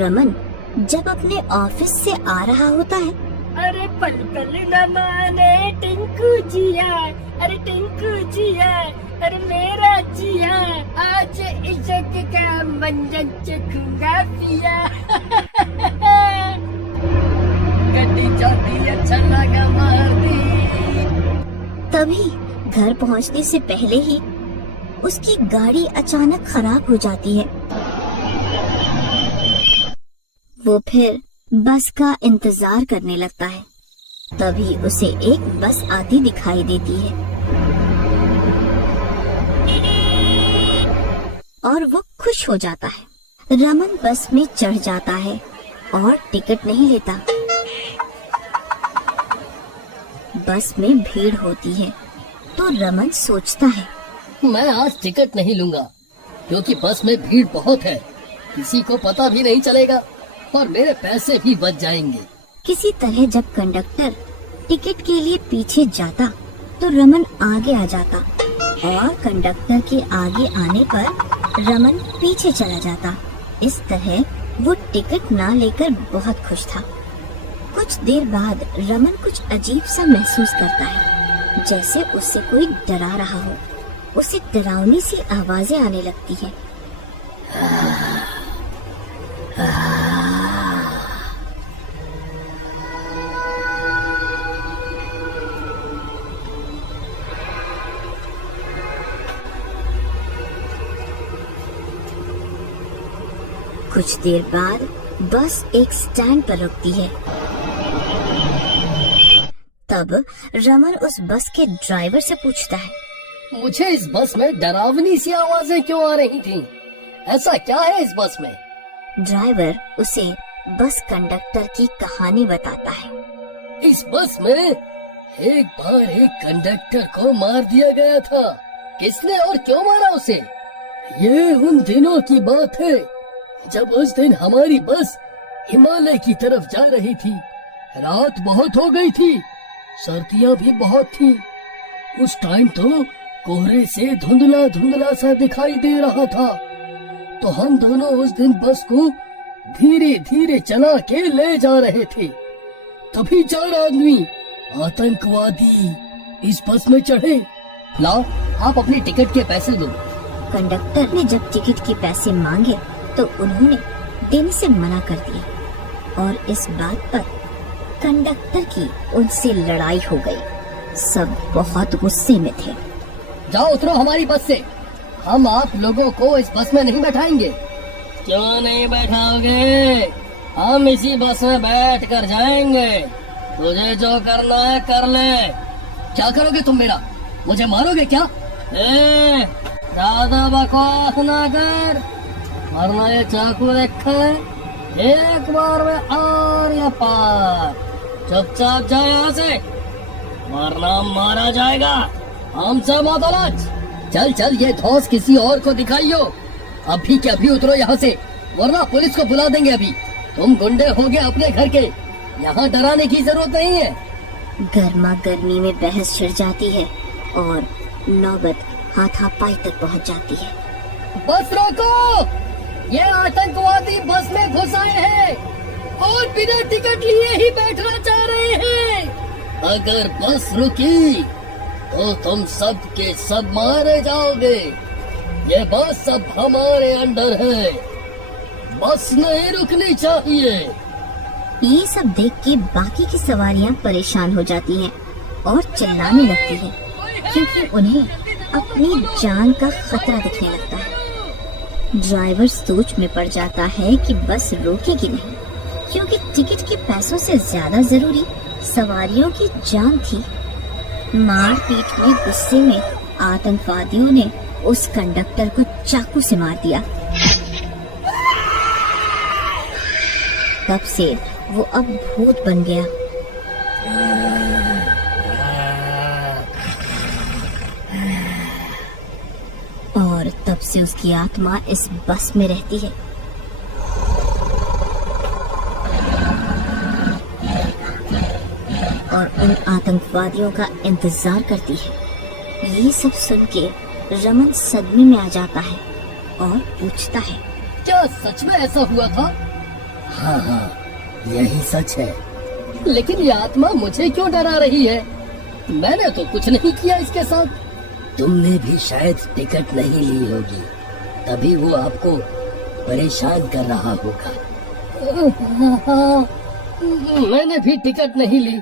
रमन जब अपने ऑफिस से आ रहा होता है। अरे पल पल न माने टिंकू जिया, अरे टिंकू जिया, अरे मेरा जिया, आज इश्क का मंजन चखूंगा पिया। गड्डी चौथी अच्छा लगा मार दी। तभी घर पहुंचने से पहले ही उसकी गाड़ी अचानक खराब हो जाती है। वो फिर बस का इंतजार करने लगता है। तभी उसे एक बस आती दिखाई देती है और वो खुश हो जाता है। रमन बस में चढ़ जाता है और टिकट नहीं लेता। बस में भीड़ होती है तो रमन सोचता है, मैं आज टिकट नहीं लूंगा क्योंकि बस में भीड़ बहुत है, किसी को पता भी नहीं चलेगा और मेरे पैसे भी बच जाएंगे। किसी तरह जब कंडक्टर टिकट के लिए पीछे जाता तो रमन आगे आ जाता और कंडक्टर के आगे आने पर रमन पीछे चला जाता। इस तरह वो टिकट ना लेकर बहुत खुश था। कुछ देर बाद रमन कुछ अजीब सा महसूस करता है, जैसे उससे कोई डरा रहा हो। उसे डरावनी सी आवाजें आने लगती हैं। कुछ देर बाद बस एक स्टैंड पर रुकती है। तब रमन उस बस के ड्राइवर से पूछता है, मुझे इस बस में डरावनी सी आवाजें क्यों आ रही थीं? ऐसा क्या है इस बस में? ड्राइवर उसे बस कंडक्टर की कहानी बताता है। इस बस में एक बार एक कंडक्टर को मार दिया गया था। किसने और क्यों मारा उसे? ये उन दिनों की बात है जब उस दिन हमारी बस हिमालय की तरफ जा रही थी। रात बहुत हो गई थी, सर्दियां भी बहुत थी। उस टाइम तो कोहरे से धुंधला धुंधला सा दिखाई दे रहा था। तो हम दोनों उस दिन बस को धीरे धीरे चला के ले जा रहे थे। तभी 4 आदमी आतंकवादी इस बस में चढ़े। लाओ, आप अपनी टिकट के पैसे दो। कंडक्टर ने जब टिकट के पैसे मांगे तो उन्होंने देने से मना कर दिया और इस बात पर कंडक्टर की उनसे लड़ाई हो गई। सब बहुत गुस्से में थे। जाओ उतरो हमारी बस से, हम आप लोगों को इस बस में नहीं बैठाएंगे। क्यों नहीं बैठाओगे? हम इसी बस में बैठ कर जाएंगे। तुझे जो करना है कर ले। क्या करोगे तुम मेरा? मुझे मारोगे क्या? ज्यादा बकवास ना कर, वरना ये चाकू रखा है, एक बार में और या पार। चुपचाप जाओ यहाँ से, वरना मारा जाएगा। हमसे मत उलझ। चल चल, ये धौंस किसी और को दिखाइयो। अभी के अभी उतरो यहाँ से, वरना पुलिस को बुला देंगे। अभी तुम गुंडे हो गए अपने घर के, यहाँ डराने की जरूरत नहीं है। गर्मा गर्मी में बहस छिड़ जाती है और नौबत हाथापाई तक पहुँच जाती है। बस रोको, ये आतंकवादी बस में घुस आए हैं और बिना टिकट लिए ही बैठना चाह रहे हैं। अगर बस रुकी तो तुम सब के सब मारे जाओगे। ये बस अब हमारे अंडर है, बस नहीं रुकनी चाहिए। ये सब देख के बाकी की सवारियां परेशान हो जाती हैं और चिल्लाने लगती हैं, क्योंकि उन्हें अपनी जान का खतरा दिखने लगता है। ड्राइवर सोच में पड़ जाता है कि बस रोकेगी नहीं, क्योंकि टिकट के पैसों से ज्यादा जरूरी सवारियों की जान थी। मारपीट में गुस्से में आतंकवादियों ने उस कंडक्टर को चाकू से मार दिया। तब से वो अब भूत बन गया। और तब से उसकी आत्मा इस बस में रहती है। और उन आतंकवादियों का इंतजार करती है। ये सब सुन के रमन सदमे में आ जाता है और पूछता है, क्या सच में ऐसा हुआ था? हाँ हाँ, यही सच है। लेकिन ये आत्मा मुझे क्यों डरा रही है? मैंने तो कुछ नहीं किया इसके साथ। तुमने भी शायद टिकट नहीं ली होगी, तभी वो आपको परेशान कर रहा होगा। मैंने भी टिकट नहीं ली।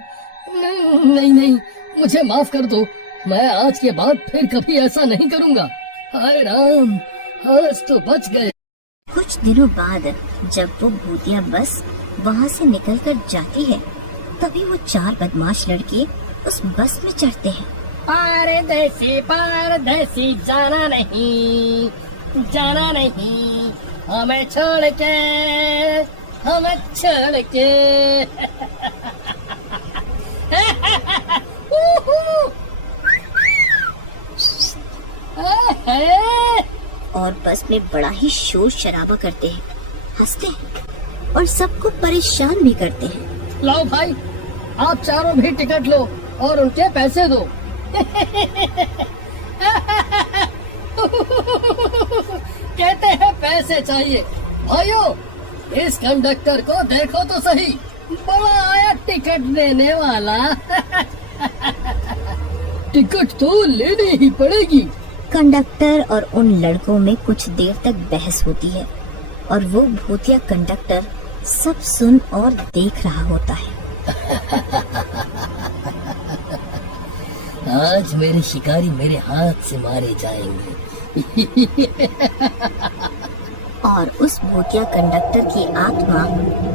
नहीं नहीं, मुझे माफ कर दो। मैं आज के बाद फिर कभी ऐसा नहीं करूंगा। हाय राम, आज तो बच गए। कुछ दिनों बाद जब वो भूतिया बस वहाँ से निकलकर जाती है, तभी वो 4 बदमाश लड़के उस बस में चढ़ते हैं। पारदेसी जाना नहीं, जाना नहीं, हमें छोड़ के, हमें छोड़ के। और बस में बड़ा ही शोर शराबा करते हैं, हंसते हैं और सबको परेशान भी करते हैं। लो भाई, आप चारों भी टिकट लो और उनके पैसे दो। कहते हैं पैसे चाहिए। भाइयों, इस कंडक्टर को देखो तो सही, बड़ा आया टिकट देने वाला। टिकट तो लेनी ही पड़ेगी। कंडक्टर और उन लड़कों में कुछ देर तक बहस होती है और वो भूतिया कंडक्टर सब सुन और देख रहा होता है। आज मेरे शिकारी मेरे हाथ से मारे जाएंगे। और उस भूतिया कंडक्टर की आत्मा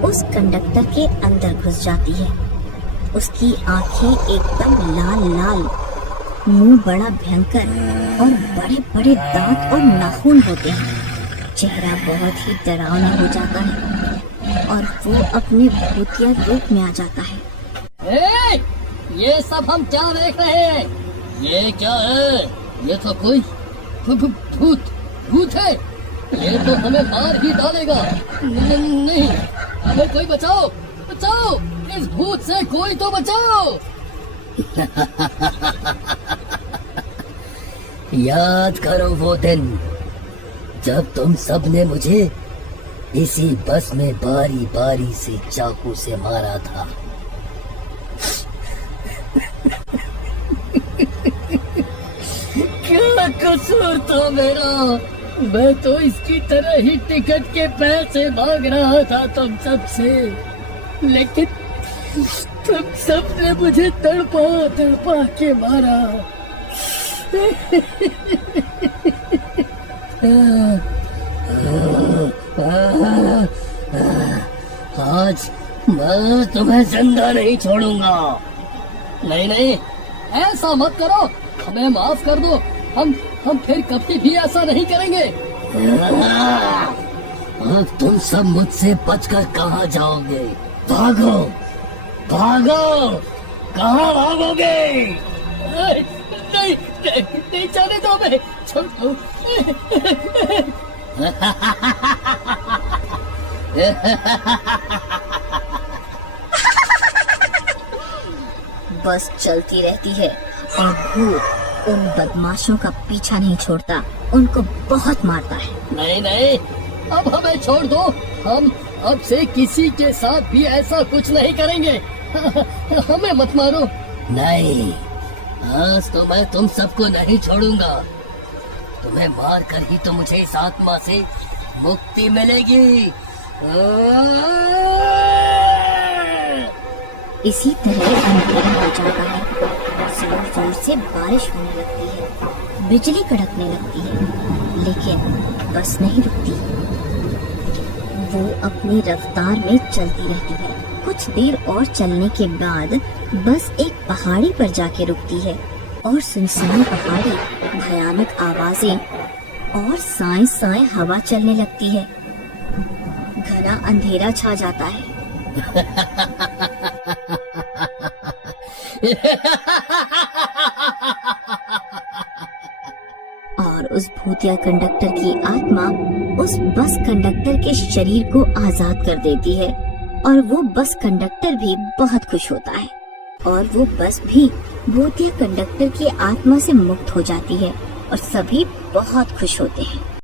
उस कंडक्टर के अंदर घुस जाती है। उसकी आंखें एकदम लाल लाल, मुंह बड़ा भयंकर और बड़े बड़े दांत और नाखून होते हैं। चेहरा बहुत ही डरावना हो जाता है और वो अपने भूतिया रूप में आ जाता है। ये सब हम क्या देख रहे हैं? ये क्या है? ये तो कोई भूत है। ये तो हमें मार ही डालेगा। नहीं, हमें कोई बचाओ, बचाओ, इस भूत से कोई तो बचाओ। याद करो वो दिन जब तुम सब ने मुझे इसी बस में बारी बारी से चाकू से मारा था। क्या कसूर था मेरा? मैं तो इसकी तरह ही टिकट के पैसे मांग रहा था तुम सब से, लेकिन तुम सब ने मुझे तड़पा तड़पा के मारा। आज मैं तुम्हें जिंदा नहीं छोड़ूंगा। नहीं नहीं, ऐसा मत करो, हमें माफ कर दो। हम फिर कभी भी ऐसा नहीं करेंगे। अब तुम सब मुझसे बचकर कहाँ जाओगे? भागो भागो, कहाँ भागोगे? नहीं नहीं, नहीं जाने दो, मैं छोड़ दो। बस चलती रहती है और भूत उन बदमाशों का पीछा नहीं छोड़ता, उनको बहुत मारता है। नहीं नहीं, अब हमें छोड़ दो। हम अब से किसी के साथ भी ऐसा कुछ नहीं करेंगे। हमें मत मारो। नहीं, आज तो मैं तुम सबको नहीं छोड़ूंगा। तुम्हें मार कर ही तो मुझे इस आत्मा से मुक्ति मिलेगी। इसी तरह अंधेरा हो जाता है। जोर जोर से बारिश होने लगती है, बिजली कड़कने लगती है, लेकिन बस नहीं रुकती। वो अपनी रफ्तार में चलती रहती है। कुछ देर और चलने के बाद बस एक पहाड़ी पर जाके रुकती है और सुनसान पहाड़ी, भयानक आवाजें और साए साए हवा चलने लगती है। घना अंधेरा छा जाता है। और उस भूतिया कंडक्टर की आत्मा उस बस कंडक्टर के शरीर को आजाद कर देती है और वो बस कंडक्टर भी बहुत खुश होता है और वो बस भी भूतिया कंडक्टर की आत्मा से मुक्त हो जाती है और सभी बहुत खुश होते हैं।